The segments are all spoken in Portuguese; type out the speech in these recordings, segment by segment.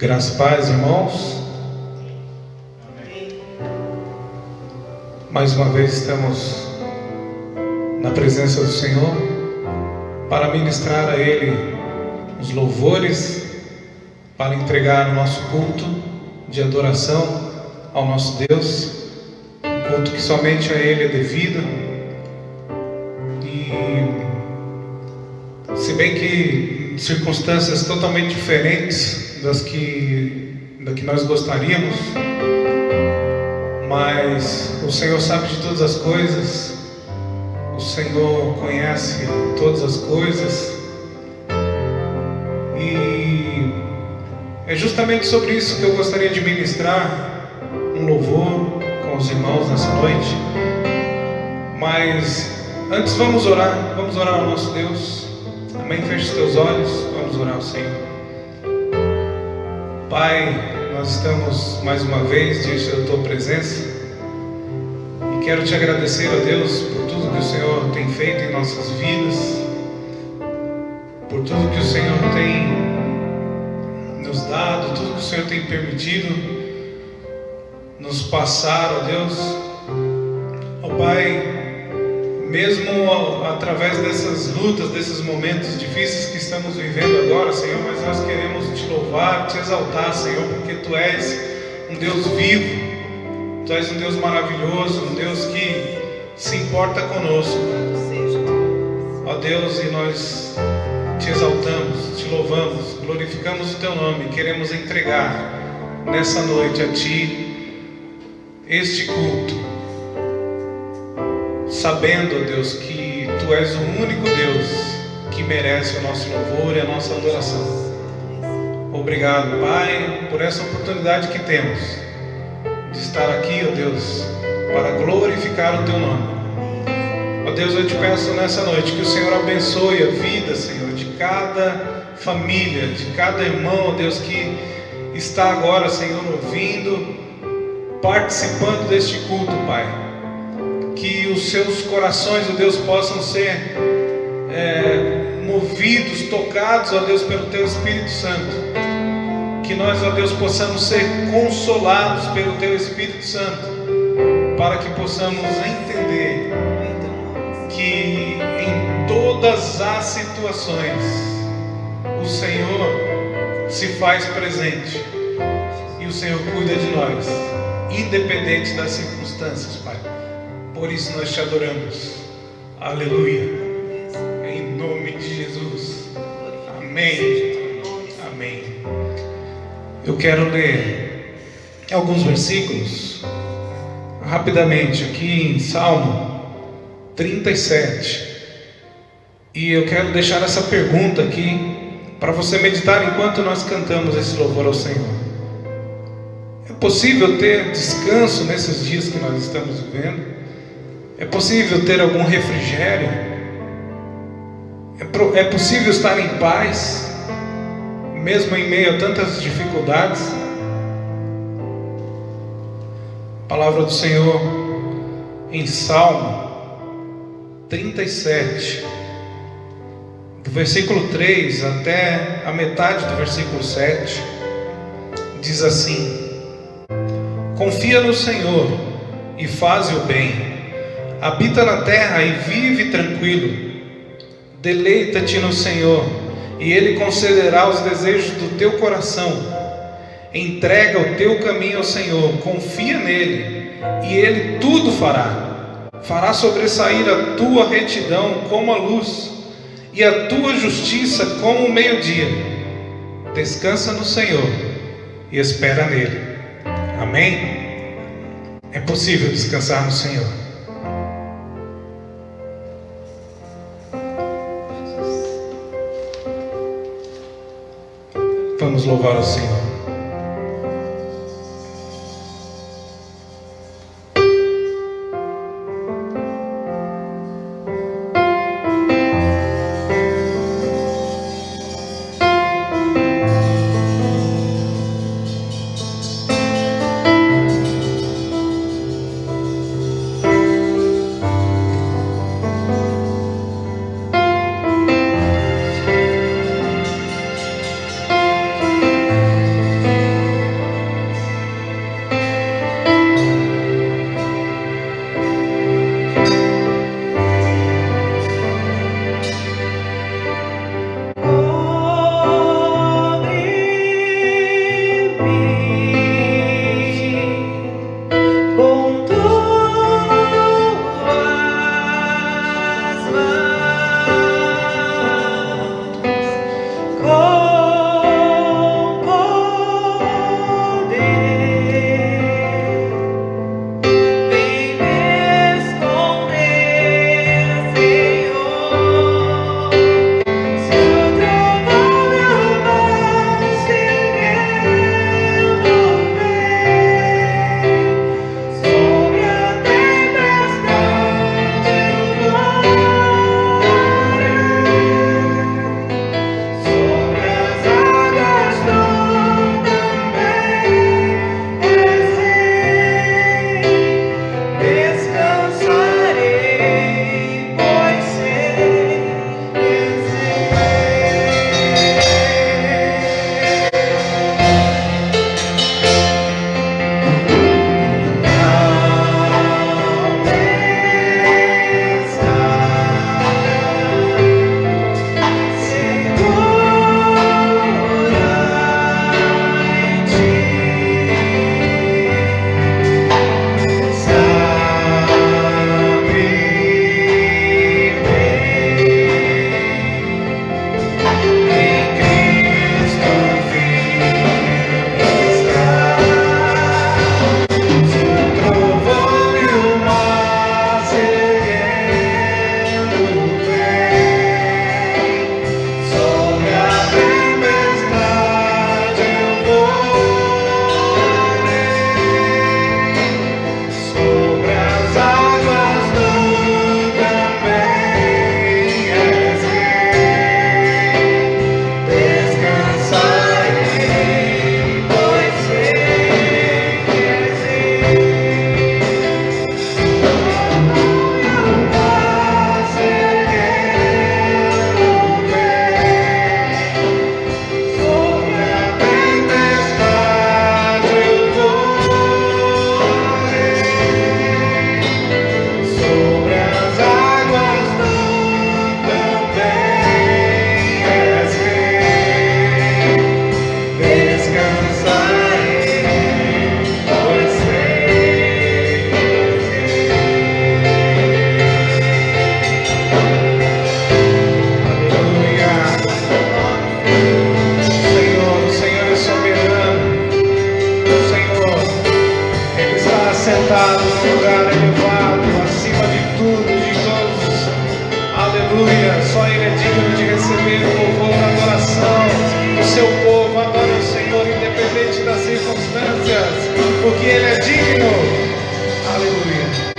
Graças e paz, irmãos. Mais uma vez estamos na presença do Senhor para ministrar a Ele os louvores, para entregar o nosso culto de adoração ao nosso Deus, um culto que somente a Ele é devido. E se bem que circunstâncias totalmente diferentes da que nós gostaríamos, mas o Senhor sabe de todas as coisas, o Senhor conhece todas as coisas, e é justamente sobre isso que eu gostaria de ministrar um louvor com os irmãos nessa noite. Mas antes vamos orar ao nosso Deus. Amém? Feche os teus olhos, vamos orar ao Senhor. Pai, nós estamos mais uma vez diante da Tua presença e quero Te agradecer, ó Deus, por tudo que o Senhor tem feito em nossas vidas, por tudo que o Senhor tem nos dado, tudo que o Senhor tem permitido nos passar, ó Deus. Ó Pai, mesmo através dessas lutas, desses momentos difíceis que estamos vivendo agora, Senhor, mas nós queremos Te louvar, Te exaltar, Senhor, porque Tu és um Deus vivo, Tu és um Deus maravilhoso, um Deus que se importa conosco. Ó Deus, e nós Te exaltamos, Te louvamos, glorificamos o Teu nome, queremos entregar nessa noite a Ti este culto, sabendo, ó Deus, que Tu és o único Deus que merece o nosso louvor e a nossa adoração. Obrigado, Pai, por essa oportunidade que temos de estar aqui, ó Deus, para glorificar o Teu nome. Ó Deus, eu Te peço nessa noite que o Senhor abençoe a vida, Senhor, de cada família, de cada irmão, ó Deus, que está agora, Senhor, ouvindo, participando deste culto, Pai. Que os seus corações, ó Deus, possam ser movidos, tocados, ó Deus, pelo Teu Espírito Santo. Que nós, ó Deus, possamos ser consolados pelo Teu Espírito Santo, para que possamos entender que em todas as situações o Senhor se faz presente e o Senhor cuida de nós, independente das circunstâncias, Pai. Por isso nós Te adoramos. Aleluia. Em nome de Jesus. Amém. Amém. Eu quero ler alguns versículos rapidamente aqui em Salmo 37. E eu quero deixar essa pergunta aqui para você meditar enquanto nós cantamos esse louvor ao Senhor. É possível ter descanso nesses dias que nós estamos vivendo? É possível ter algum refrigério? É possível estar em paz, mesmo em meio a tantas dificuldades? A palavra do Senhor em Salmo 37, do versículo 3 até a metade do versículo 7, diz assim: Confia no Senhor e faze o bem. Habita na terra e vive tranquilo. Deleita-te no Senhor, e Ele concederá os desejos do teu coração. Entrega o teu caminho ao Senhor, confia nele, e Ele tudo fará. Fará sobressair a tua retidão como a luz, e a tua justiça como o meio-dia. Descansa no Senhor e espera nele. Amém? É possível descansar no Senhor. Vamos louvar o Senhor. circunstâncias, porque Ele é digno. Aleluia.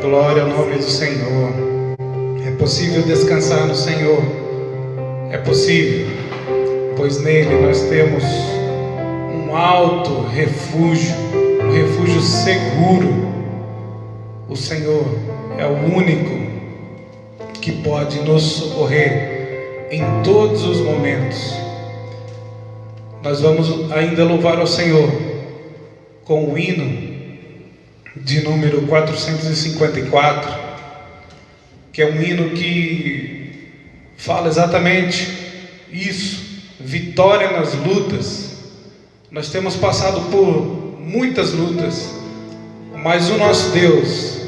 Glória ao nome do Senhor. É possível descansar no Senhor. É possível, pois nele nós temos um alto refúgio, um refúgio seguro. O Senhor é o único que pode nos socorrer em todos os momentos. Nós vamos ainda louvar ao Senhor com o hino de número 454, que é um hino que fala exatamente isso, vitória nas lutas. Nós temos passado por muitas lutas, mas o nosso Deus,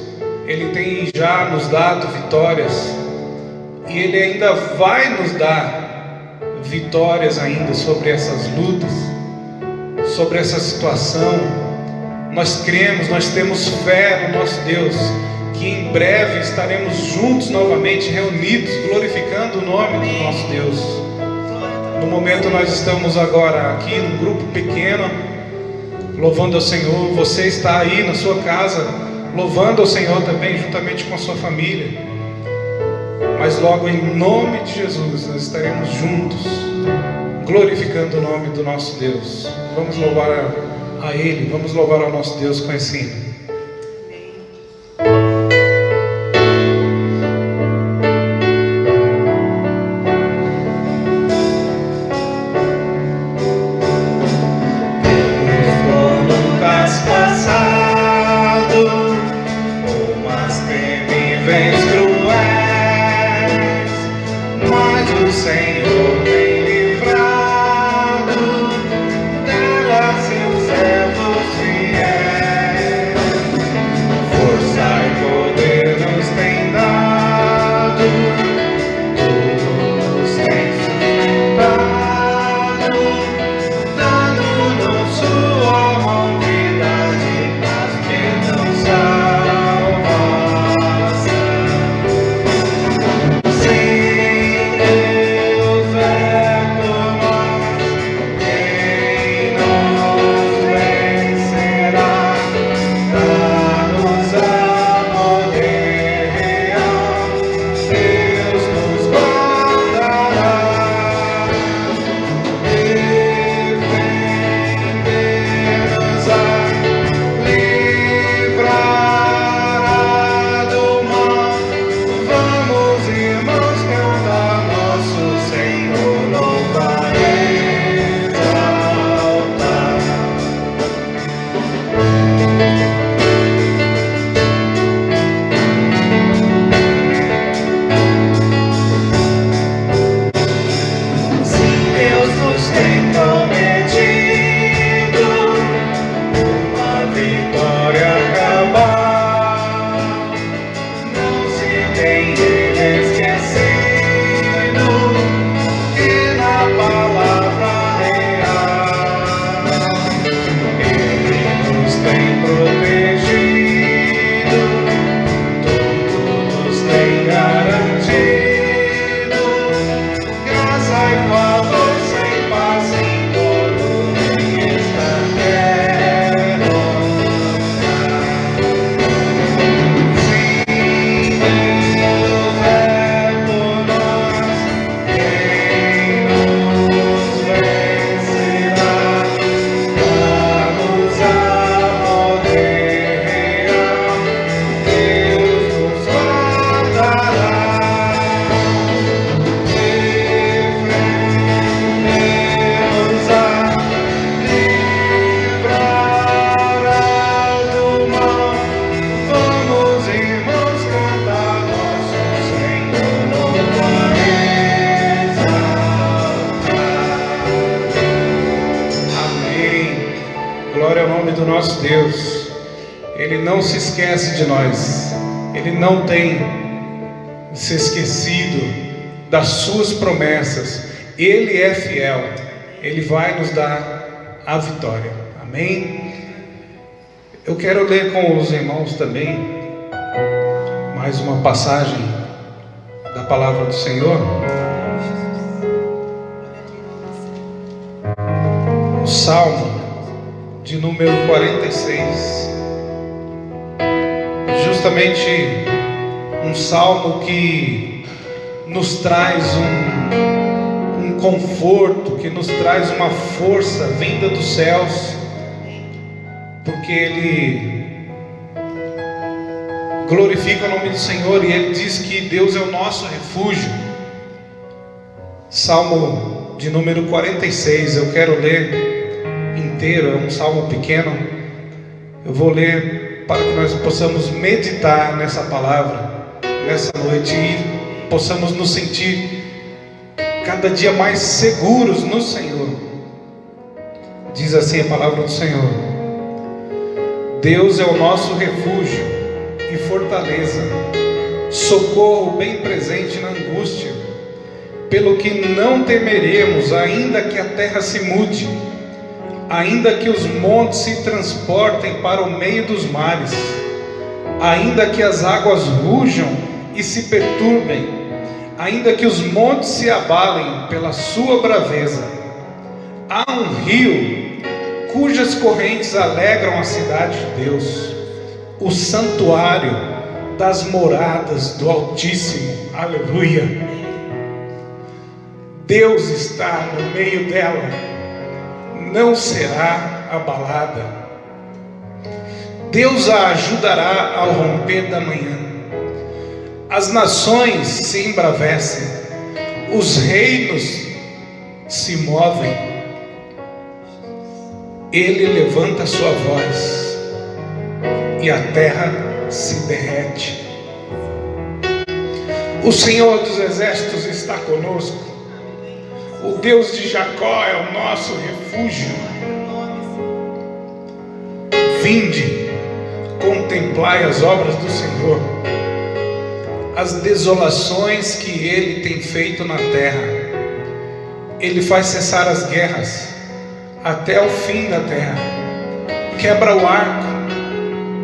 Ele tem já nos dado vitórias, e Ele ainda vai nos dar vitórias ainda sobre essas lutas, sobre essa situação. Nós cremos, nós temos fé no nosso Deus, que em breve estaremos juntos novamente, reunidos, glorificando o nome do nosso Deus. No momento nós estamos agora aqui num grupo pequeno, louvando ao Senhor. Você está aí na sua casa, louvando ao Senhor também, juntamente com a sua família. Mas logo, em nome de Jesus, nós estaremos juntos, glorificando o nome do nosso Deus. Vamos louvar a Ele, vamos louvar ao nosso Deus com esse hino. Senhor tem livrado delas seus servos fiéis. nosso Deus, Ele não se esquece de nós. Ele não tem se esquecido das suas promessas. Ele é fiel. Ele vai nos dar a vitória. Amém? Eu quero ler com os irmãos também mais uma passagem da palavra do Senhor. O Salmo de número 46. Justamente um salmo que nos traz um conforto, que nos traz uma força vinda dos céus, porque ele glorifica o nome do Senhor e ele diz que Deus é o nosso refúgio. Salmo de número 46, eu quero ler inteiro, é um salmo pequeno. Eu vou ler para que nós possamos meditar nessa palavra nessa noite e possamos nos sentir cada dia mais seguros no Senhor. Diz assim a palavra do Senhor: Deus é o nosso refúgio e fortaleza, socorro bem presente na angústia. Pelo que não temeremos, ainda que a terra se mude, ainda que os montes se transportem para o meio dos mares, ainda que as águas rujam e se perturbem, ainda que os montes se abalem pela sua braveza. Há um rio cujas correntes alegram a cidade de Deus, o santuário das moradas do Altíssimo. Aleluia! Deus está no meio dela, não será abalada. Deus a ajudará ao romper da manhã. As nações se embravecem, os reinos se movem. Ele levanta sua voz e a terra se derrete. O Senhor dos exércitos está conosco. O Deus de Jacó é o nosso refúgio. Vinde, contemplai as obras do Senhor, as desolações que Ele tem feito na terra. Ele faz cessar as guerras até o fim da terra. Quebra o arco,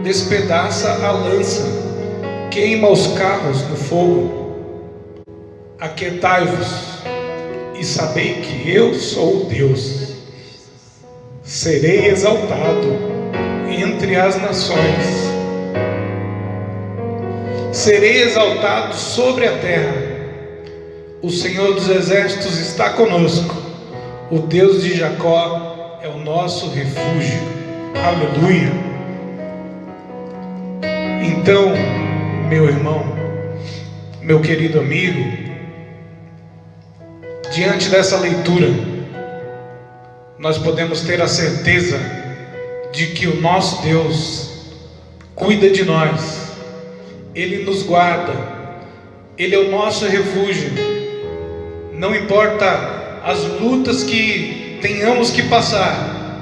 despedaça a lança, queima os carros no fogo. Aquietai-vos e sabei que eu sou Deus. Serei exaltado entre as nações, serei exaltado sobre a terra. O Senhor dos exércitos está conosco. O Deus de Jacó é o nosso refúgio. Aleluia! Então, meu irmão, meu querido amigo, diante dessa leitura, nós podemos ter a certeza de que o nosso Deus cuida de nós, Ele nos guarda, Ele é o nosso refúgio. Não importa as lutas que tenhamos que passar,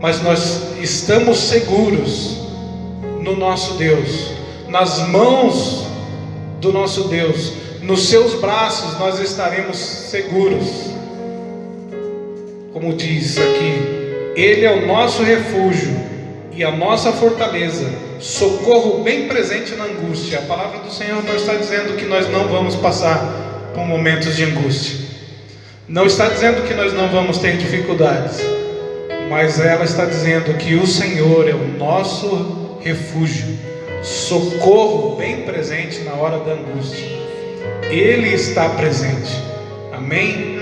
mas nós estamos seguros no nosso Deus, nas mãos do nosso Deus. Nos seus braços nós estaremos seguros. Como diz aqui, Ele é o nosso refúgio e a nossa fortaleza, socorro bem presente na angústia. A palavra do Senhor não está dizendo que nós não vamos passar por momentos de angústia, não está dizendo que nós não vamos ter dificuldades, mas ela está dizendo que o Senhor é o nosso refúgio, socorro bem presente na hora da angústia. Ele está presente. Amém?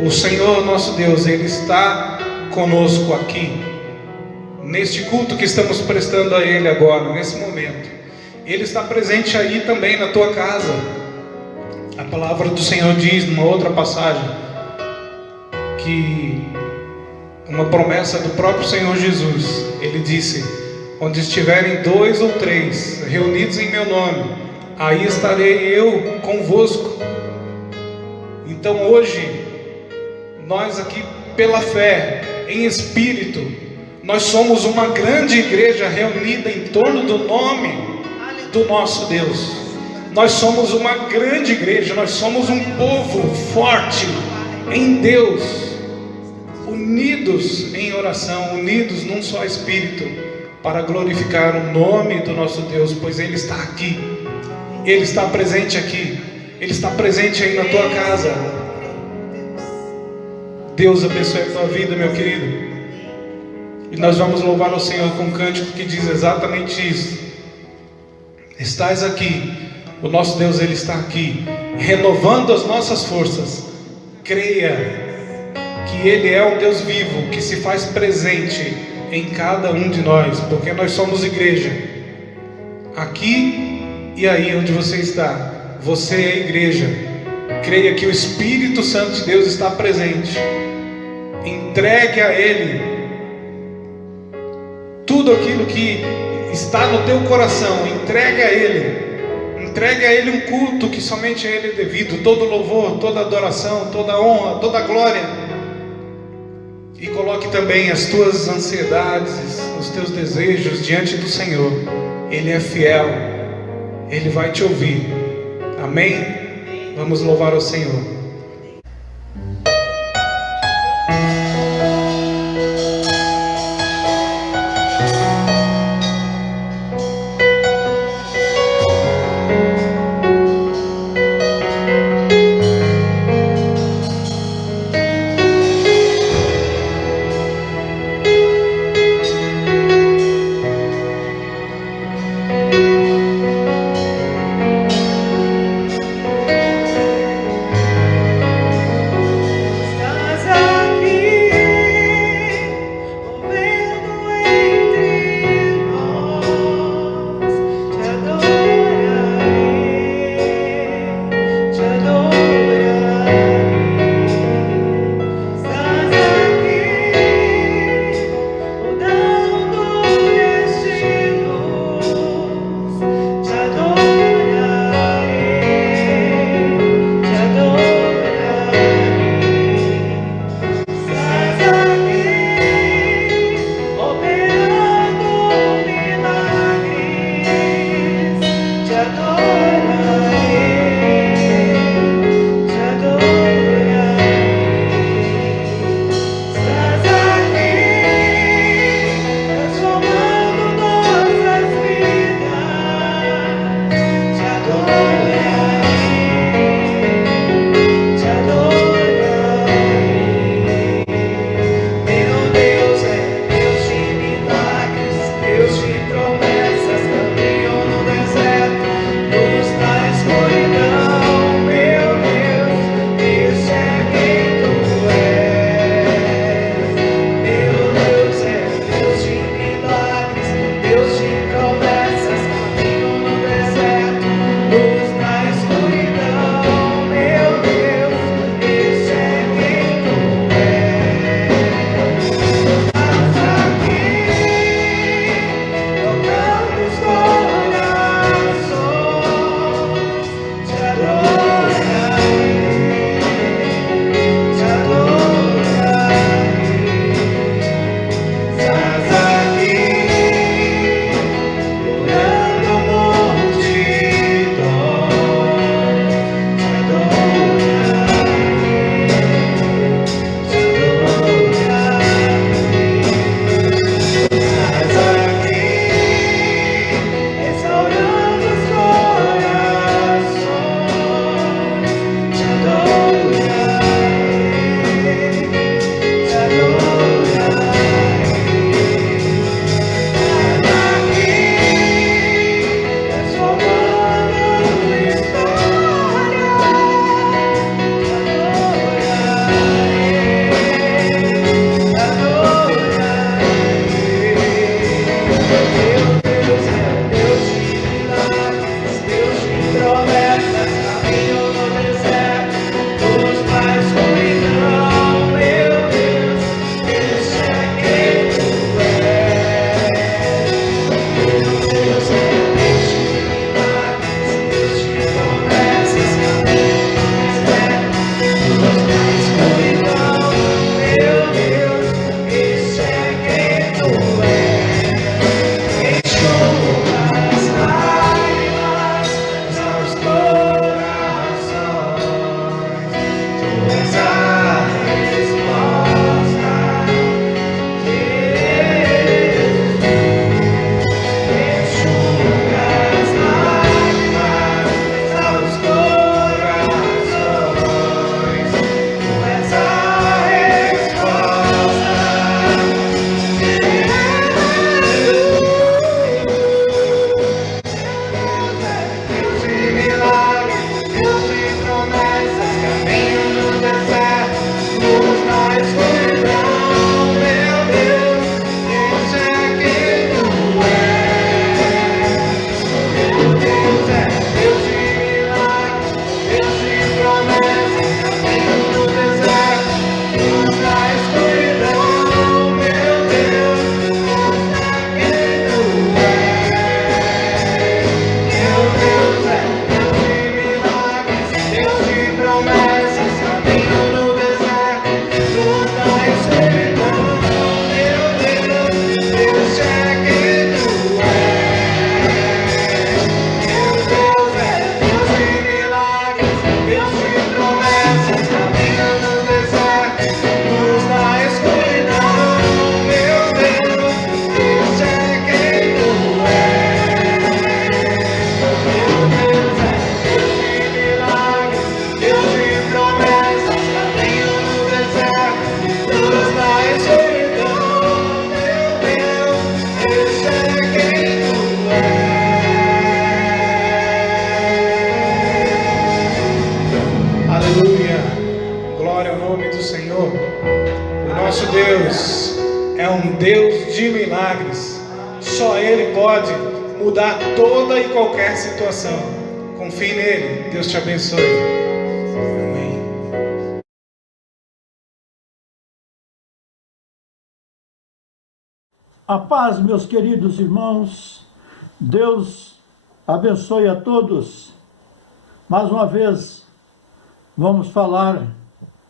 O Senhor nosso Deus, Ele está conosco aqui, neste culto que estamos prestando a Ele agora, nesse momento. Ele está presente aí também na tua casa. A palavra do Senhor diz numa outra passagem que uma promessa do próprio Senhor Jesus. Ele disse: onde estiverem 2 ou 3 reunidos em meu nome, aí estarei eu convosco. Então hoje, nós aqui pela fé, em espírito, Nós somos uma grande igreja reunida em torno do nome do nosso Deus. Nós somos uma grande igreja, nós somos um povo forte em Deus, unidos em oração, unidos num só Espírito, para glorificar o nome do nosso Deus, pois Ele está aqui, Ele está presente aqui, Ele está presente aí na tua casa. Deus abençoe a tua vida, meu querido. E nós vamos louvar o Senhor com um cântico que diz exatamente isso. Estás aqui, o nosso Deus, Ele está aqui, renovando as nossas forças. Creia que Ele é um Deus vivo, que se faz presente em cada um de nós, porque nós somos igreja. Aqui e aí onde você está, você é a igreja. Creia que o Espírito Santo de Deus está presente. Entregue a Ele tudo aquilo que está no teu coração, entregue a Ele. Entregue a Ele um culto que somente a Ele é devido, todo louvor, toda adoração, toda honra, toda glória. E coloque também as tuas ansiedades, os teus desejos diante do Senhor. Ele é fiel, Ele vai te ouvir. Amém? Vamos louvar o Senhor. pode mudar toda e qualquer situação. Confie nele. Deus te abençoe. Amém. A paz, meus queridos irmãos. Deus abençoe a todos. Mais uma vez, vamos falar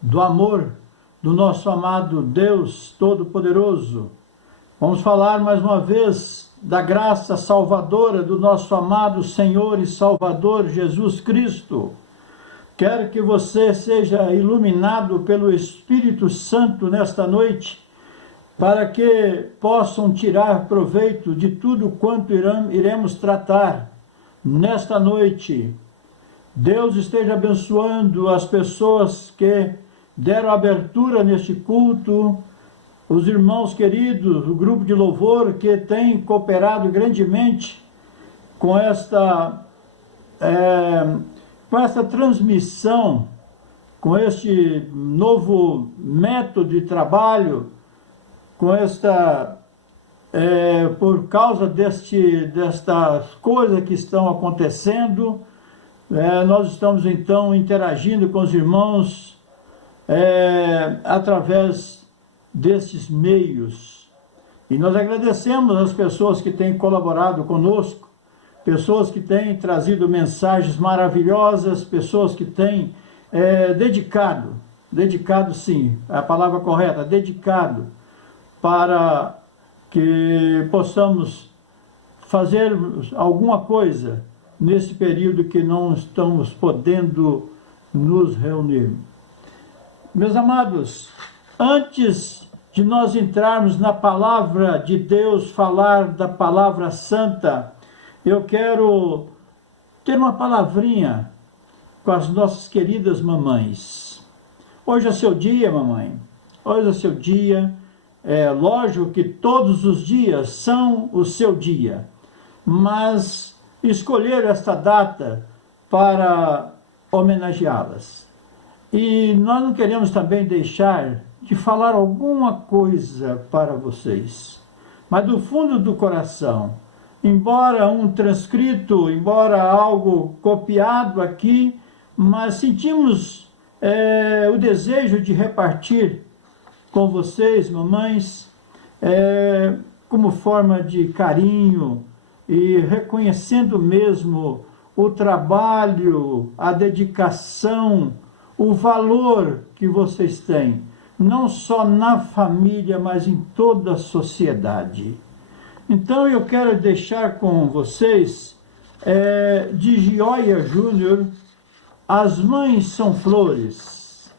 do amor do nosso amado Deus Todo-Poderoso. Vamos falar mais uma vez da graça salvadora do nosso amado Senhor e Salvador Jesus Cristo. Quero que você seja iluminado pelo Espírito Santo nesta noite, para que possam tirar proveito de tudo quanto iremos tratar nesta noite. Deus esteja abençoando as pessoas que deram abertura neste culto, os irmãos queridos, o grupo de louvor que tem cooperado grandemente com esta transmissão, com este novo método de trabalho, com por causa destas coisas que estão acontecendo. Nós estamos então interagindo com os irmãos através desses meios. E nós agradecemos as pessoas que têm colaborado conosco, pessoas que têm trazido mensagens maravilhosas, pessoas que têm dedicado sim, é a palavra correta, dedicado, para que possamos fazer alguma coisa nesse período que não estamos podendo nos reunir. Meus amados, antes de nós entrarmos na palavra de Deus, falar da palavra santa, eu quero ter uma palavrinha com as nossas queridas mamães. Hoje é seu dia, mamãe. Hoje é seu dia. É lógico que todos os dias são o seu dia, mas escolher esta data para homenageá-las. E nós não queremos também deixar de falar alguma coisa para vocês, mas do fundo do coração, embora um transcrito, embora algo copiado aqui, mas sentimos o desejo de repartir com vocês, mamães, como forma de carinho e reconhecendo mesmo o trabalho, a dedicação, o valor que vocês têm, não só na família, mas em toda a sociedade. Então eu quero deixar com vocês, de Gioia Júnior, As Mães São Flores.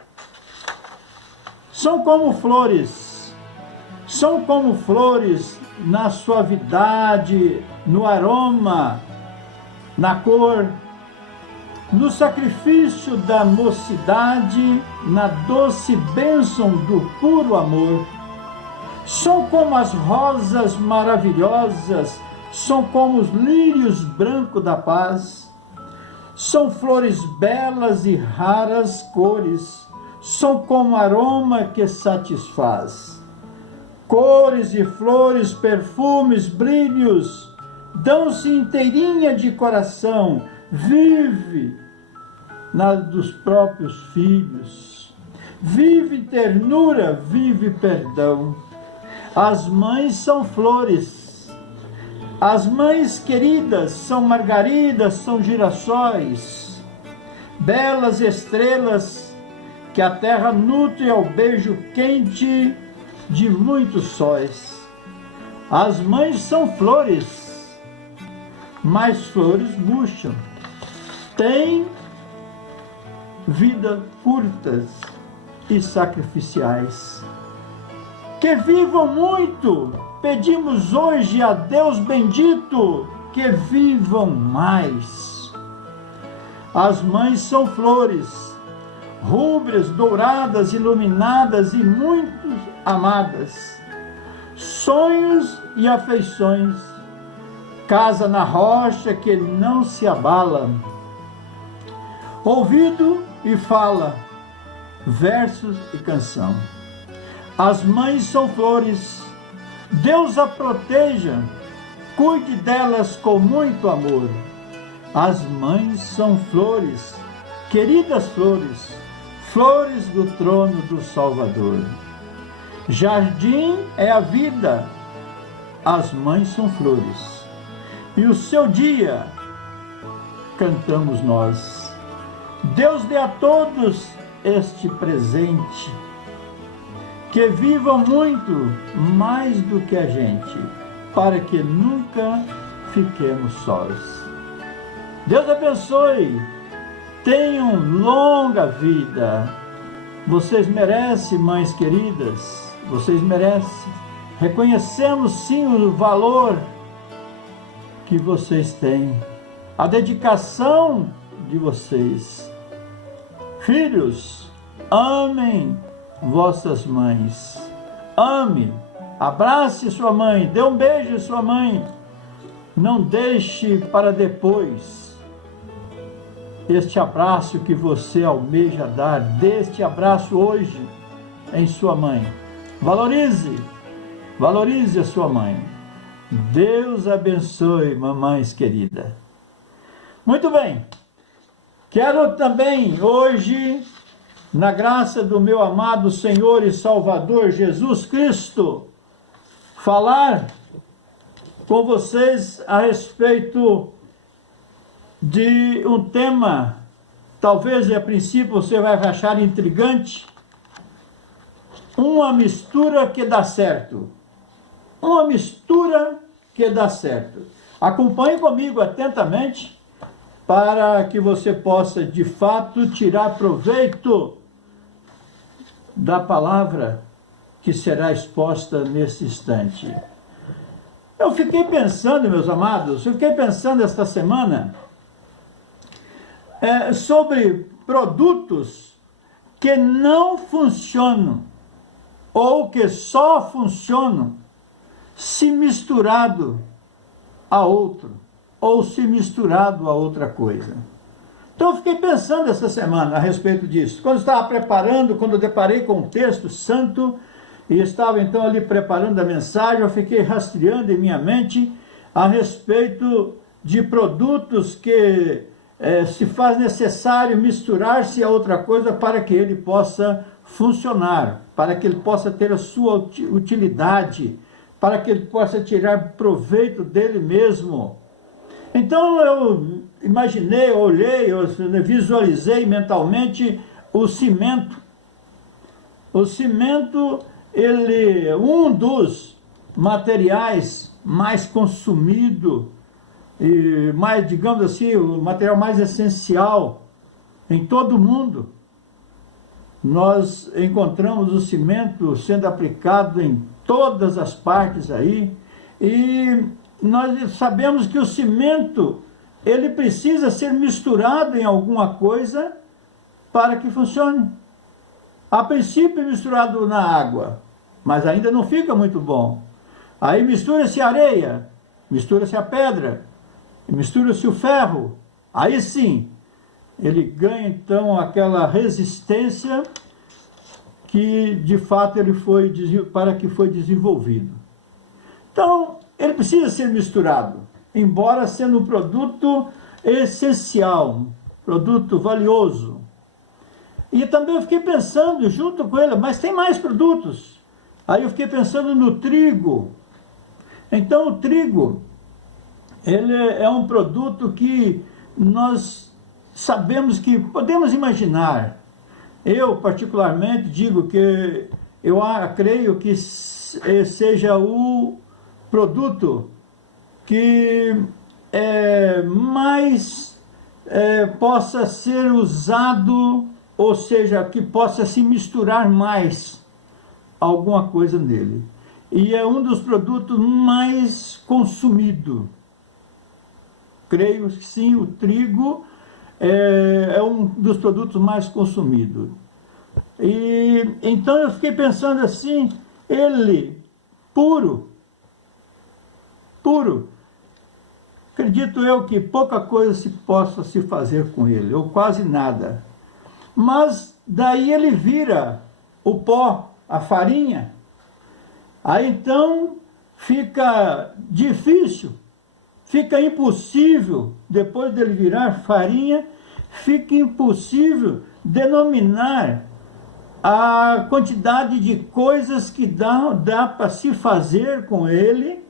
São como flores na suavidade, no aroma, na cor, no sacrifício da mocidade, na doce bênção do puro amor. São como as rosas maravilhosas, são como os lírios brancos da paz. São flores belas e raras cores, são como aroma que satisfaz. Cores e flores, perfumes, brilhos, dão-se inteirinha de coração, vive dos próprios filhos. Vive ternura, vive perdão. As mães são flores. As mães queridas são margaridas, são girassóis. Belas estrelas que a terra nutre ao beijo quente de muitos sóis. As mães são flores, mas flores murcham. Têm vida curtas e sacrificiais. Que vivam muito, pedimos hoje a Deus bendito, que vivam mais. As mães são flores, rubras, douradas, iluminadas e muito amadas. Sonhos e afeições, casa na rocha que não se abala. Ouvido e fala, versos e canção. As mães são flores, Deus a proteja, cuide delas com muito amor. As mães são flores, queridas flores, flores do trono do Salvador. Jardim é a vida, as mães são flores. E o seu dia cantamos nós. Deus dê a todos este presente, que vivam muito mais do que a gente, para que nunca fiquemos sós. Deus abençoe, tenham longa vida. Vocês merecem, mães queridas, vocês merecem. Reconhecemos sim o valor que vocês têm, a dedicação de vocês. Filhos, amem vossas mães. Ame, abrace sua mãe, dê um beijo à sua mãe. Não deixe para depois este abraço que você almeja dar. Dê este abraço hoje em sua mãe. Valorize a sua mãe. Deus abençoe, mamães queridas. Muito bem. Quero também hoje, na graça do meu amado Senhor e Salvador Jesus Cristo, falar com vocês a respeito de um tema, talvez a princípio você vai achar intrigante, uma mistura que dá certo. Uma mistura que dá certo. Acompanhe comigo atentamente, para que você possa, de fato, tirar proveito da palavra que será exposta nesse instante. Eu fiquei pensando, meus amados, esta semana sobre produtos que não funcionam, ou que só funcionam se misturado a outro, ou se misturado a outra coisa. Então eu fiquei pensando essa semana a respeito disso. Quando estava preparando, quando eu deparei com um texto santo, e estava então ali preparando a mensagem, eu fiquei rastreando em minha mente a respeito de produtos que se faz necessário misturar-se a outra coisa para que ele possa funcionar, para que ele possa ter a sua utilidade, para que ele possa tirar proveito dele mesmo. Então eu imaginei, olhei, eu visualizei mentalmente o cimento. O cimento, ele é um dos materiais mais consumido e mais, digamos assim, o material mais essencial em todo o mundo. Nós encontramos o cimento sendo aplicado em todas as partes aí, e nós sabemos que o cimento, ele precisa ser misturado em alguma coisa para que funcione. A princípio misturado na água, mas ainda não fica muito bom. Aí mistura-se a areia, mistura-se a pedra, mistura-se o ferro, aí sim, ele ganha então aquela resistência que de fato ele foi desenvolvido. Então, ele precisa ser misturado, embora sendo um produto essencial, um produto valioso. E também eu fiquei pensando junto com ele, mas tem mais produtos. Aí eu fiquei pensando no trigo. Então o trigo, ele é um produto que nós sabemos que podemos imaginar. Eu particularmente digo que eu creio que seja o produto que mais possa ser usado, ou seja, que possa se misturar mais alguma coisa nele. E é um dos produtos mais consumidos. Creio que sim, o trigo é um dos produtos mais consumidos. E então eu fiquei pensando assim, ele puro, acredito eu que pouca coisa se possa se fazer com ele, ou quase nada. Mas daí ele vira o pó, a farinha. Aí então fica difícil, fica impossível, depois dele virar farinha, fica impossível denominar a quantidade de coisas que dá para se fazer com ele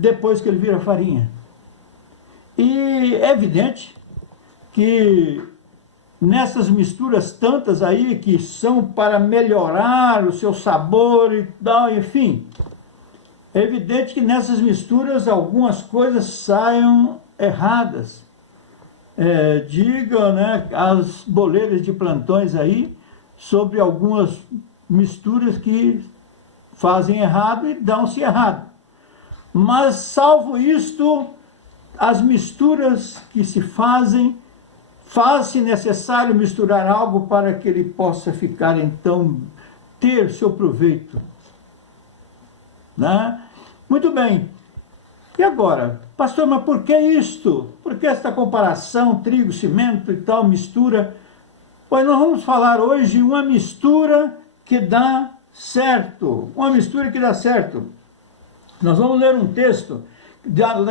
depois que ele vira farinha. E é evidente que nessas misturas tantas aí que são para melhorar o seu sabor e tal, enfim, é evidente que nessas misturas algumas coisas saiam erradas. Digam, né, as boleiras de plantões aí sobre algumas misturas que fazem errado e dão-se errado. Mas, salvo isto, as misturas que se fazem, faz-se necessário misturar algo para que ele possa ficar, então, ter seu proveito. Né? Muito bem. E agora, pastor, mas por que isto? Por que esta comparação, trigo, cimento e tal, mistura? Pois nós vamos falar hoje uma mistura que dá certo. Uma mistura que dá certo. Nós vamos ler um texto,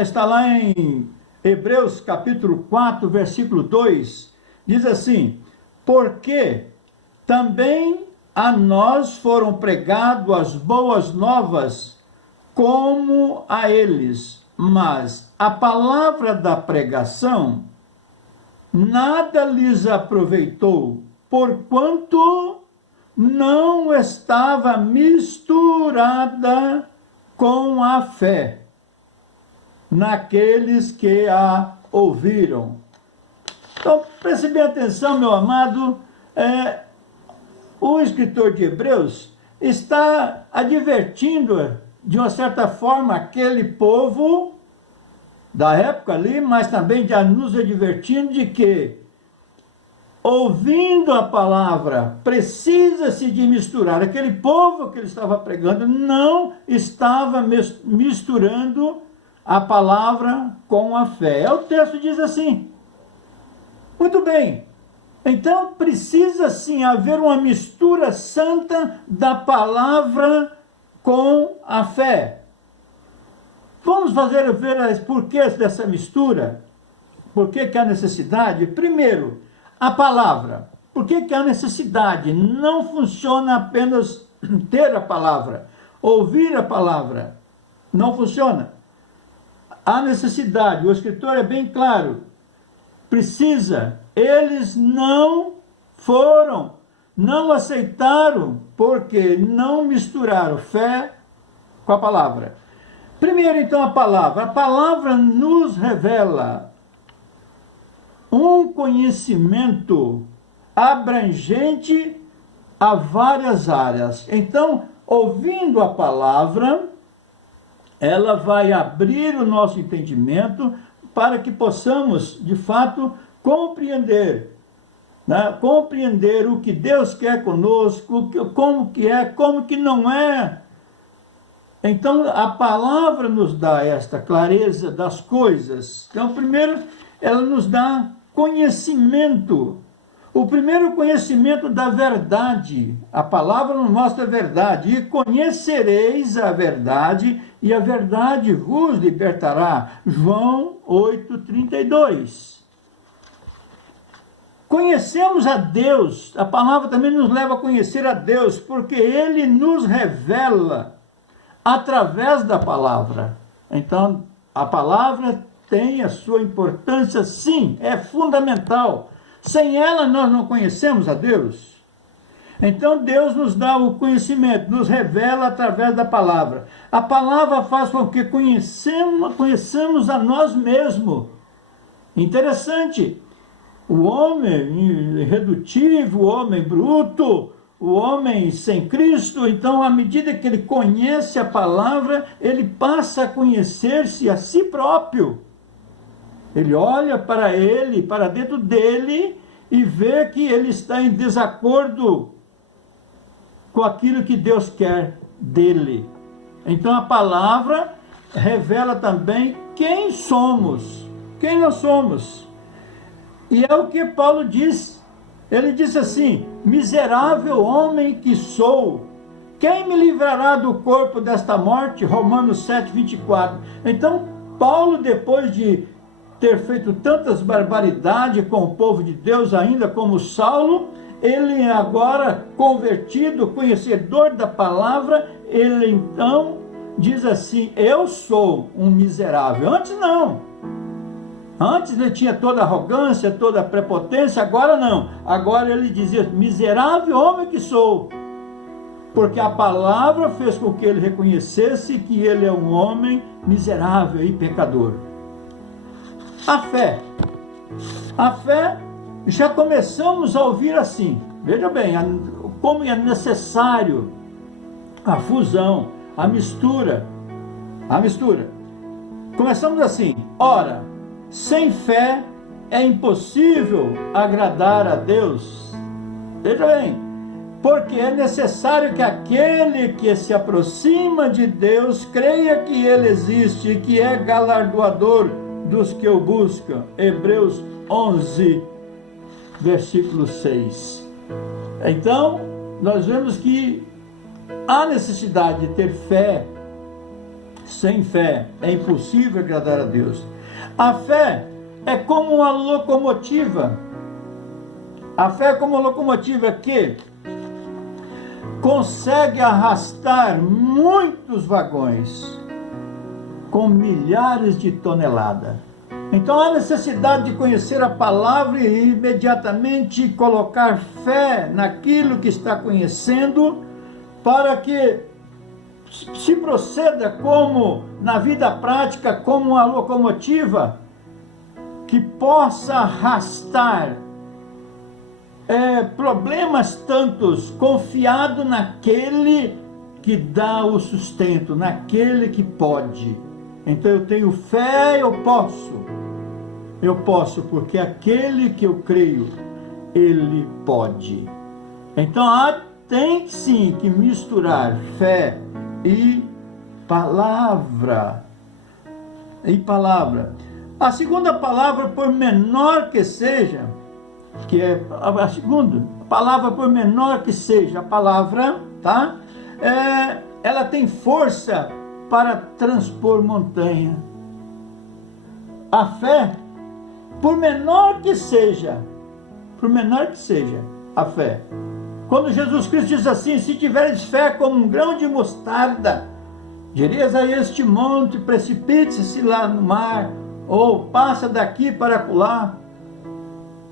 está lá em Hebreus capítulo 4, versículo 2. Diz assim: porque também a nós foram pregadas as boas novas, como a eles, mas a palavra da pregação nada lhes aproveitou, porquanto não estava misturada com a fé naqueles que a ouviram. Então, preste bem atenção, meu amado, o escritor de Hebreus está advertindo, de uma certa forma, aquele povo da época ali, mas também já nos advertindo de que, ouvindo a palavra, precisa-se de misturar. Aquele povo que ele estava pregando não estava misturando a palavra com a fé. O texto diz assim. Muito bem. Então, precisa sim haver uma mistura santa da palavra com a fé. Vamos ver os porquês dessa mistura. Por que há necessidade? Primeiro, a palavra. Por que há necessidade? Não funciona apenas ter a palavra, ouvir a palavra. Não funciona. Há necessidade. O escritor é bem claro. Precisa. Eles não aceitaram, porque não misturaram fé com a palavra. Primeiro, então, a palavra. A palavra nos revela um conhecimento abrangente a várias áreas. Então, ouvindo a palavra, ela vai abrir o nosso entendimento para que possamos, de fato, compreender, né? Compreender o que Deus quer conosco, como que é, como que não é. Então, a palavra nos dá esta clareza das coisas. Então, primeiro, ela nos dá conhecimento. O primeiro conhecimento da verdade. A palavra nos mostra a verdade. E conhecereis a verdade, e a verdade vos libertará. João 8:32. Conhecemos a Deus. A palavra também nos leva a conhecer a Deus, porque Ele nos revela através da palavra. Então, a palavra tem a sua importância, sim, é fundamental. Sem ela, nós não conhecemos a Deus. Então, Deus nos dá o conhecimento, nos revela através da palavra. A palavra faz com que conheçamos a nós mesmos. Interessante. O homem irredutível, o homem bruto, o homem sem Cristo, então, à medida que ele conhece a palavra, ele passa a conhecer-se a si próprio. Ele olha para ele, para dentro dele, e vê que ele está em desacordo com aquilo que Deus quer dele. Então, a palavra revela também quem somos, quem nós somos. E é o que Paulo diz. Ele disse assim: miserável homem que sou, Quem me livrará do corpo desta morte? Romanos 7, 24. Então, Paulo, depois de ter feito tantas barbaridades com o povo de Deus, ainda como Saulo, ele agora convertido, conhecedor da palavra, ele então diz assim: eu sou um miserável. Antes não. Antes ele tinha toda a arrogância, toda a prepotência, agora não. Agora ele dizia: miserável homem que sou. Porque a palavra fez com que ele reconhecesse que ele é um homem miserável e pecador. A fé, já começamos a ouvir assim, veja bem, como é necessário a fusão, a mistura. Começamos assim: ora, sem fé é impossível agradar a Deus. Veja bem, porque é necessário que aquele que se aproxima de Deus creia que Ele existe e que é galardoador dos que o buscam. Hebreus 11, versículo 6. Então, nós vemos que há necessidade de ter fé. Sem fé é impossível agradar a Deus. A fé é como uma locomotiva. A fé é como uma locomotiva que consegue arrastar muitos vagões com milhares de toneladas. Então há necessidade de conhecer a palavra e imediatamente colocar fé naquilo que está conhecendo, para que se proceda como na vida prática, como uma locomotiva que possa arrastar problemas tantos, confiado naquele que dá o sustento, naquele que pode. Então eu tenho fé, eu posso, porque aquele que eu creio, ele pode. Então tem sim que misturar fé e palavra. A segunda palavra, por menor que seja, que é a segunda palavra, por menor que seja a palavra, tá? Ela tem força para transpor montanha. A fé, por menor que seja a fé. Quando Jesus Cristo diz assim: se tiveres fé como um grão de mostarda, dirias a este monte: precipite-se lá no mar, ou passa daqui para acolá.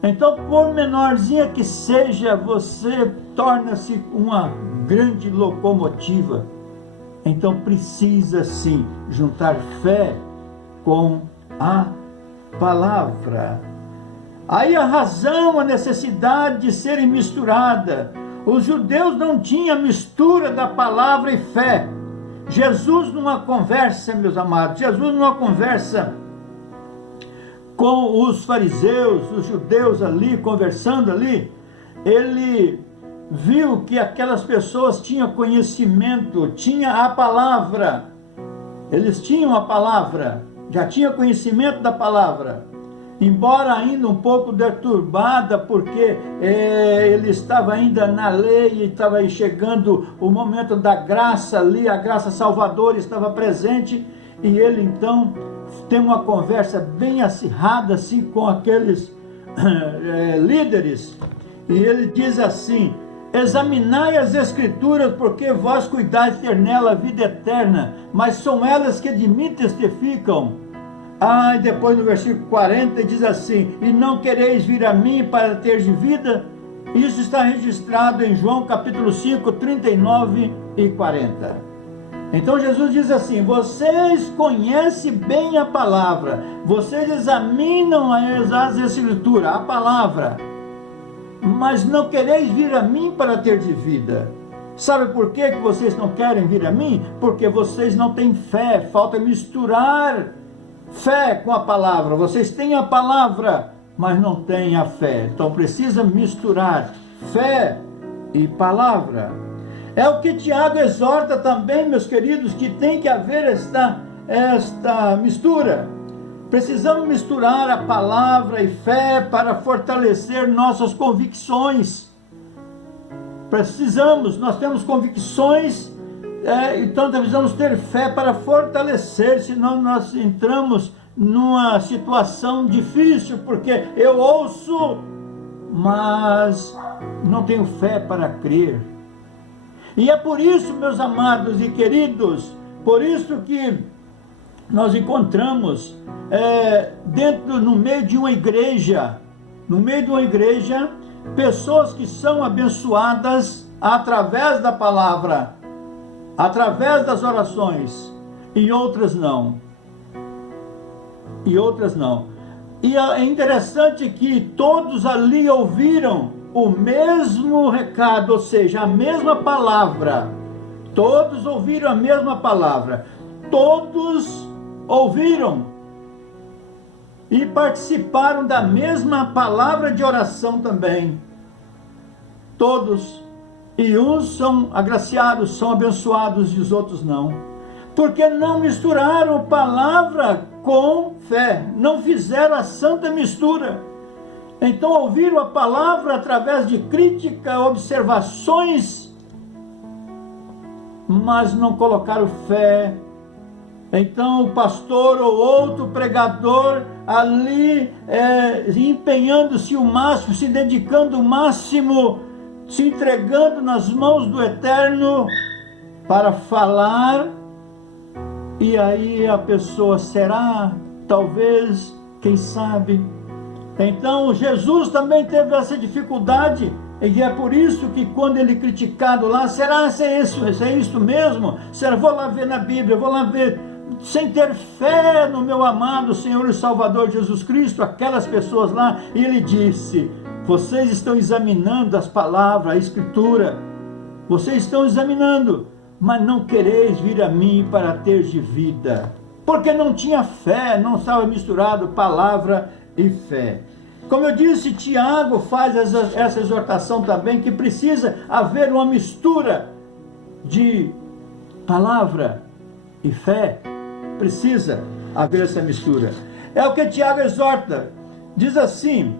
Então, por menorzinha que seja, você torna-se uma grande locomotiva. Então precisa sim juntar fé com a palavra. Aí a razão, a necessidade de serem misturadas. Os judeus não tinham mistura da palavra e fé. Jesus, numa conversa, meus amados, com os fariseus, os judeus ali, conversando ali, ele viu que aquelas pessoas tinham conhecimento, tinha a palavra, eles tinham a palavra, já tinham conhecimento da palavra, embora ainda um pouco deturbada, porque ele estava ainda na lei, e estava aí chegando o momento da graça ali, a graça salvadora estava presente, e ele então tem uma conversa bem acirrada assim com aqueles líderes, e ele diz assim: examinai as escrituras, porque vós cuidais ter nela a vida eterna, mas são elas que de mim testificam. E depois no versículo 40 diz assim: e não quereis vir a mim para ter de vida? Isso está registrado em João capítulo 5, 39 e 40. Então Jesus diz assim: vocês conhecem bem a palavra, vocês examinam as escrituras, a palavra, mas não quereis vir a mim para ter de vida. Sabe por que vocês não querem vir a mim? Porque vocês não têm fé, falta misturar fé com a palavra. Vocês têm a palavra, mas não têm a fé. Então precisa misturar fé e palavra. É o que Tiago exorta também, meus queridos, que tem que haver esta mistura. Precisamos misturar a palavra e fé para fortalecer nossas convicções. nós temos convicções, então precisamos ter fé para fortalecer, senão nós entramos numa situação difícil, porque eu ouço, mas não tenho fé para crer. E é por isso, meus amados e queridos, por isso que nós encontramos no meio de uma igreja, pessoas que são abençoadas através da palavra, através das orações, e outras não. E é interessante que todos ali ouviram o mesmo recado, ou seja, a mesma palavra. Todos ouviram a mesma palavra. Todos ouviram e participaram da mesma palavra de oração também. Todos. E uns são agraciados, são abençoados, e os outros não. Porque não misturaram palavra com fé. Não fizeram a santa mistura. Então ouviram a palavra através de crítica, observações, mas não colocaram fé. Então o pastor ou outro pregador ali empenhando-se o máximo, se dedicando o máximo, se entregando nas mãos do Eterno para falar, e aí a pessoa será, talvez, quem sabe. Então Jesus também teve essa dificuldade, e é por isso que quando ele criticado lá, será se é isso mesmo? Será, vou lá ver na Bíblia, vou lá ver, sem ter fé no meu amado Senhor e Salvador Jesus Cristo, aquelas pessoas lá, e ele disse: vocês estão examinando as palavras, a Escritura, vocês estão examinando, mas não quereis vir a mim para ter de vida, porque não tinha fé, não estava misturado palavra e fé. Como eu disse, Tiago faz essa exortação também, que precisa haver uma mistura de palavra e fé, precisa haver essa mistura. É o que Tiago exorta, diz assim: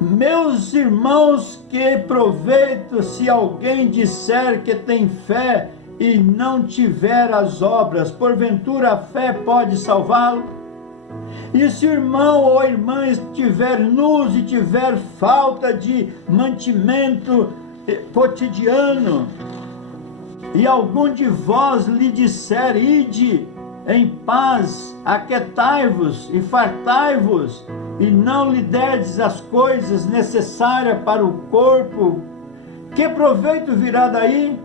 meus irmãos, que proveito se alguém disser que tem fé e não tiver as obras, porventura a fé pode salvá-lo? E se o irmão ou irmã estiver nus e tiver falta de mantimento cotidiano, e algum de vós lhe disser: ide em paz, aquietai-vos e fartai-vos, e não lhe derdes as coisas necessárias para o corpo, que proveito virá daí?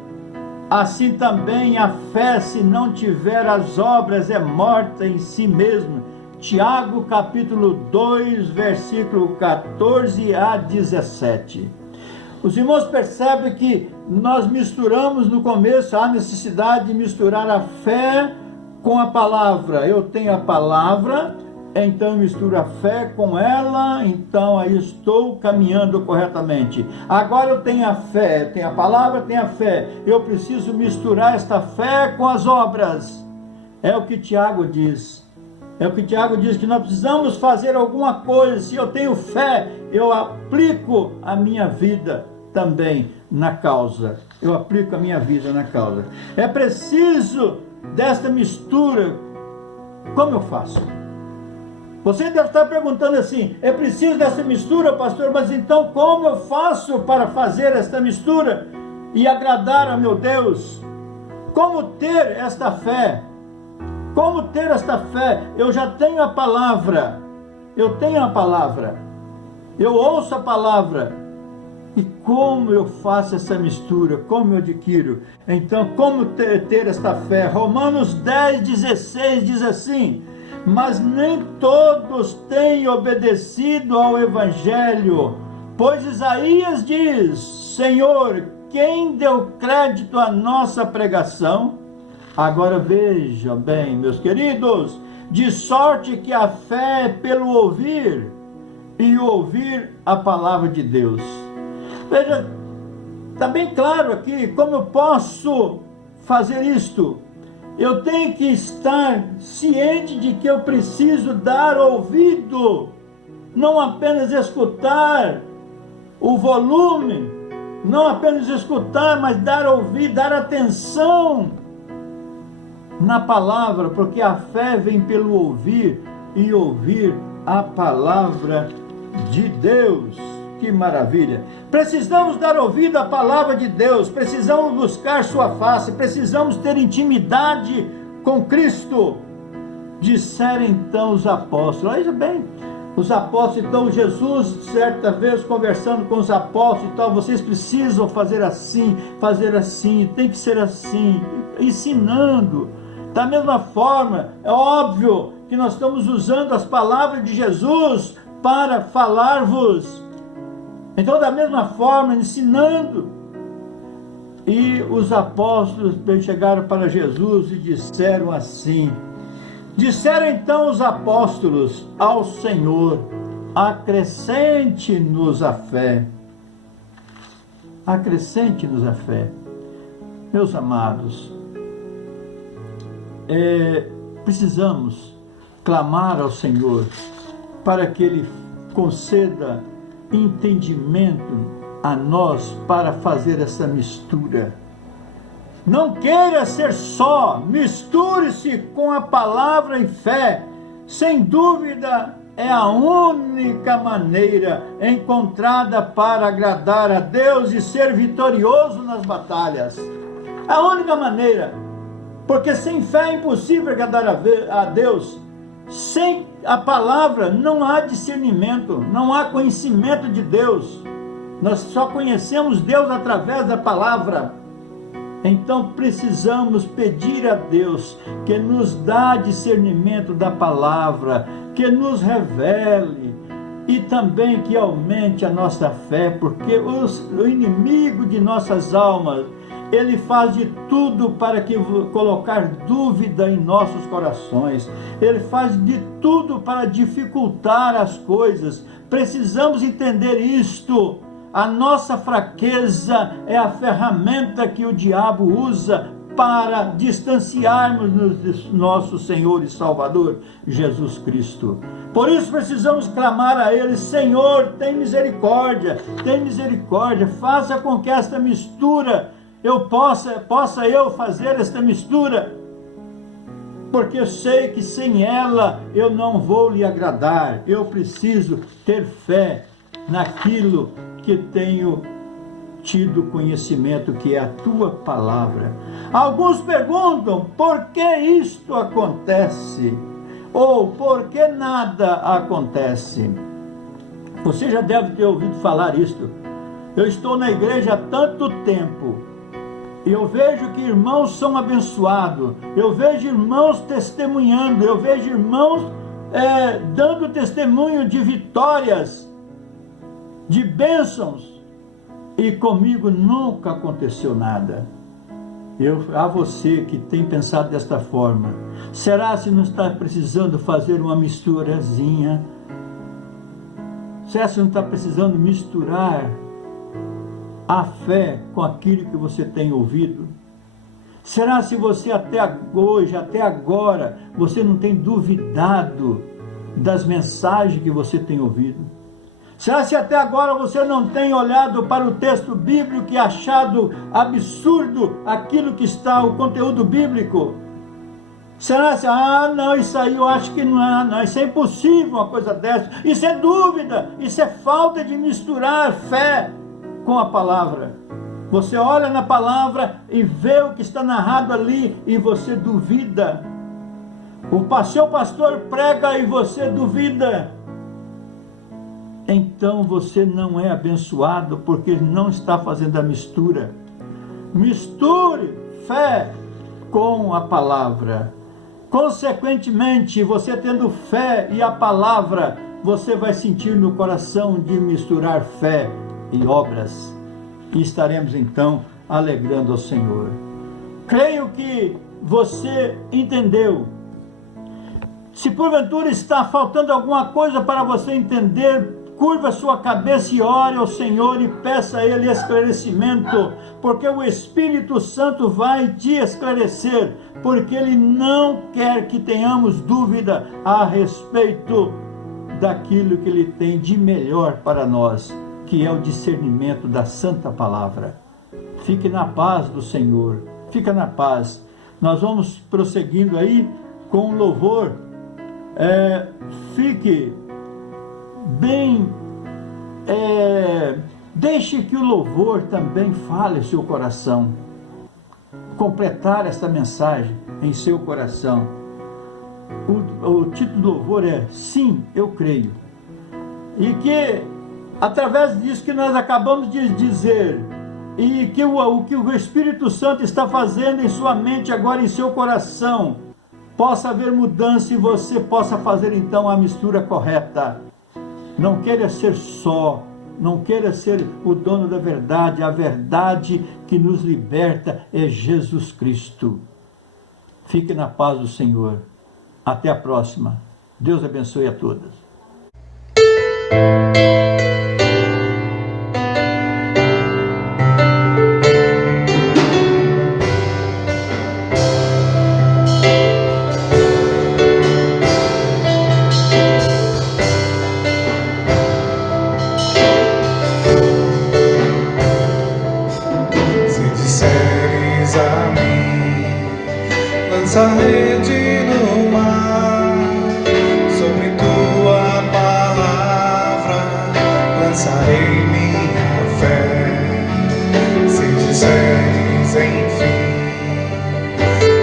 Assim também a fé, se não tiver as obras, é morta em si mesma. Tiago capítulo 2, versículo 14 a 17. Os irmãos percebem que nós misturamos no começo, há necessidade de misturar a fé com a palavra. Eu tenho a palavra, então eu misturo a fé com ela, então aí estou caminhando corretamente. Agora eu tenho a fé, tenho a palavra, tenho a fé. Eu preciso misturar esta fé com as obras. É o que Tiago diz. Que nós precisamos fazer alguma coisa. Se eu tenho fé, eu aplico a minha vida também na causa. É preciso desta mistura. Como eu faço? Você deve estar perguntando assim: é preciso dessa mistura, pastor, mas então como eu faço para fazer esta mistura e agradar a meu Deus? Como ter esta fé? Eu já tenho a palavra, eu ouço a palavra, e como eu faço essa mistura, como eu adquiro? Então, como ter esta fé? Romanos 10:16 diz assim: mas nem todos têm obedecido ao Evangelho, pois Isaías diz: Senhor, quem deu crédito à nossa pregação? Agora veja bem, meus queridos, de sorte que a fé é pelo ouvir, e o ouvir a palavra de Deus. Veja, está bem claro aqui como eu posso fazer isto. Eu tenho que estar ciente de que eu preciso dar ouvido, não apenas escutar o volume Não apenas escutar, mas dar ouvido, dar atenção na palavra, porque a fé vem pelo ouvir e ouvir a palavra de Deus. Que maravilha! Precisamos dar ouvido à palavra de Deus, precisamos buscar sua face, precisamos ter intimidade com Cristo. Disseram então os apóstolos, veja bem, os apóstolos, então Jesus, certa vez conversando com os apóstolos, então, vocês precisam fazer assim, tem que ser assim, ensinando. Da mesma forma, é óbvio que nós estamos usando as palavras de Jesus para falar-vos. Então, da mesma forma, ensinando. E os apóstolos chegaram para Jesus e disseram assim. Disseram então os apóstolos ao Senhor: acrescente-nos a fé. Acrescente-nos a fé. Meus amados, precisamos clamar ao Senhor para que Ele conceda entendimento a nós para fazer essa mistura. Não queira ser só, misture-se com a palavra e fé. Sem dúvida, é a única maneira encontrada para agradar a Deus e ser vitorioso nas batalhas. A única maneira, porque sem fé é impossível agradar a Deus. Sem a palavra não há discernimento, não há conhecimento de Deus. Nós só conhecemos Deus através da palavra. Então precisamos pedir a Deus que nos dá discernimento da palavra, que nos revele e também que aumente a nossa fé, porque o inimigo de nossas almas, ele faz de tudo para colocar dúvida em nossos corações. Ele faz de tudo para dificultar as coisas. Precisamos entender isto. A nossa fraqueza é a ferramenta que o diabo usa para distanciarmos do nosso Senhor e Salvador, Jesus Cristo. Por isso precisamos clamar a Ele: Senhor, tem misericórdia, faça com que esta mistura possa eu fazer esta mistura, porque eu sei que sem ela eu não vou lhe agradar. Eu preciso ter fé naquilo que tenho tido conhecimento, que é a tua palavra. Alguns perguntam: por que isto acontece? Ou por que nada acontece? Você já deve ter ouvido falar isto. Eu estou na igreja há tanto tempo, e eu vejo que irmãos são abençoados, eu vejo irmãos testemunhando, eu vejo irmãos dando testemunho de vitórias, de bênçãos, e comigo nunca aconteceu nada. A você que tem pensado desta forma, será se não está precisando fazer uma misturazinha? Será se não está precisando misturar a fé com aquilo que você tem ouvido? Será se você até hoje, até agora, você não tem duvidado das mensagens que você tem ouvido? Será se até agora você não tem olhado para o texto bíblico e achado absurdo aquilo que está, o conteúdo bíblico? Será se, não, isso aí eu acho que não, isso é impossível uma coisa dessa. Isso é dúvida, isso é falta de misturar fé com a palavra. Você olha na palavra e vê o que está narrado ali e você duvida. O seu pastor prega e você duvida. Então você não é abençoado, porque não está fazendo a mistura. Misture fé com a palavra. Consequentemente, você tendo fé e a palavra, você vai sentir no coração de misturar fé e obras, e estaremos então alegrando ao Senhor. Creio que você entendeu. Se porventura está faltando alguma coisa para você entender, curva sua cabeça e ore ao Senhor e peça a Ele esclarecimento, porque o Espírito Santo vai te esclarecer, porque Ele não quer que tenhamos dúvida a respeito daquilo que Ele tem de melhor para nós. que é o discernimento da Santa Palavra. Fique na paz do Senhor, fica na paz. Nós vamos prosseguindo aí com louvor. Fique bem, deixe que o louvor também fale seu coração, completar essa mensagem em seu coração. O título do louvor é Sim, Eu Creio. E que, através disso que nós acabamos de dizer, e que o que o Espírito Santo está fazendo em sua mente agora, em seu coração, possa haver mudança e você possa fazer então a mistura correta. Não queira ser só, não queira ser o dono da verdade. A verdade que nos liberta é Jesus Cristo. Fique na paz do Senhor. Até a próxima. Deus abençoe a todos. Lança a rede no mar, sobre tua palavra lançarei minha fé. Se disseres enfim,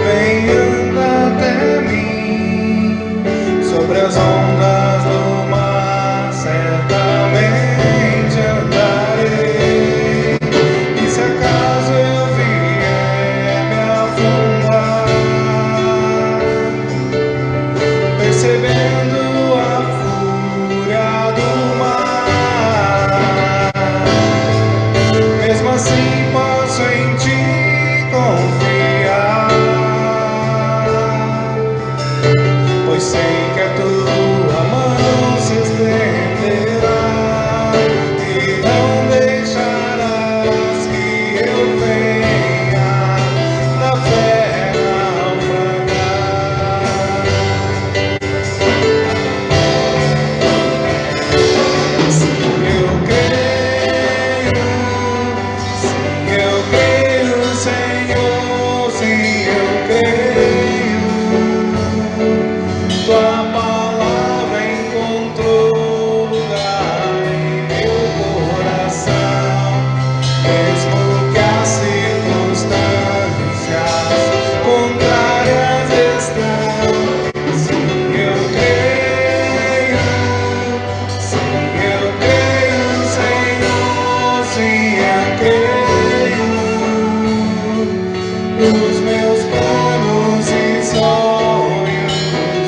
vem anda até mim, sobre as ondas do mar certamente andarei. E se acaso eu vier me afundar, percebendo a fúria do mar, mesmo assim posso em ti confiar, pois sei que a tua mão se estenderá e não deixarás que eu venha na fé naufragar. Senhor, sim, eu creio. Tua palavra encontrou lugar em meu coração, mesmo que as circunstâncias contrárias estão. Sim, eu creio, Senhor, sim, eu creio. Os meus planos e sonhos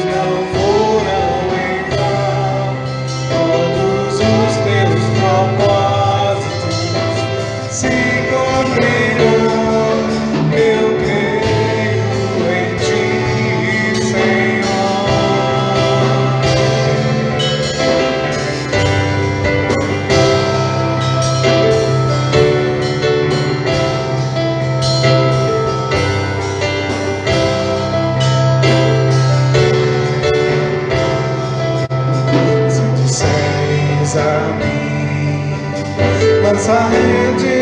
não foram em vão, todos os teus propósitos se cumprirão. Eu creio em ti, Senhor. Se disseres a mim, lança a rede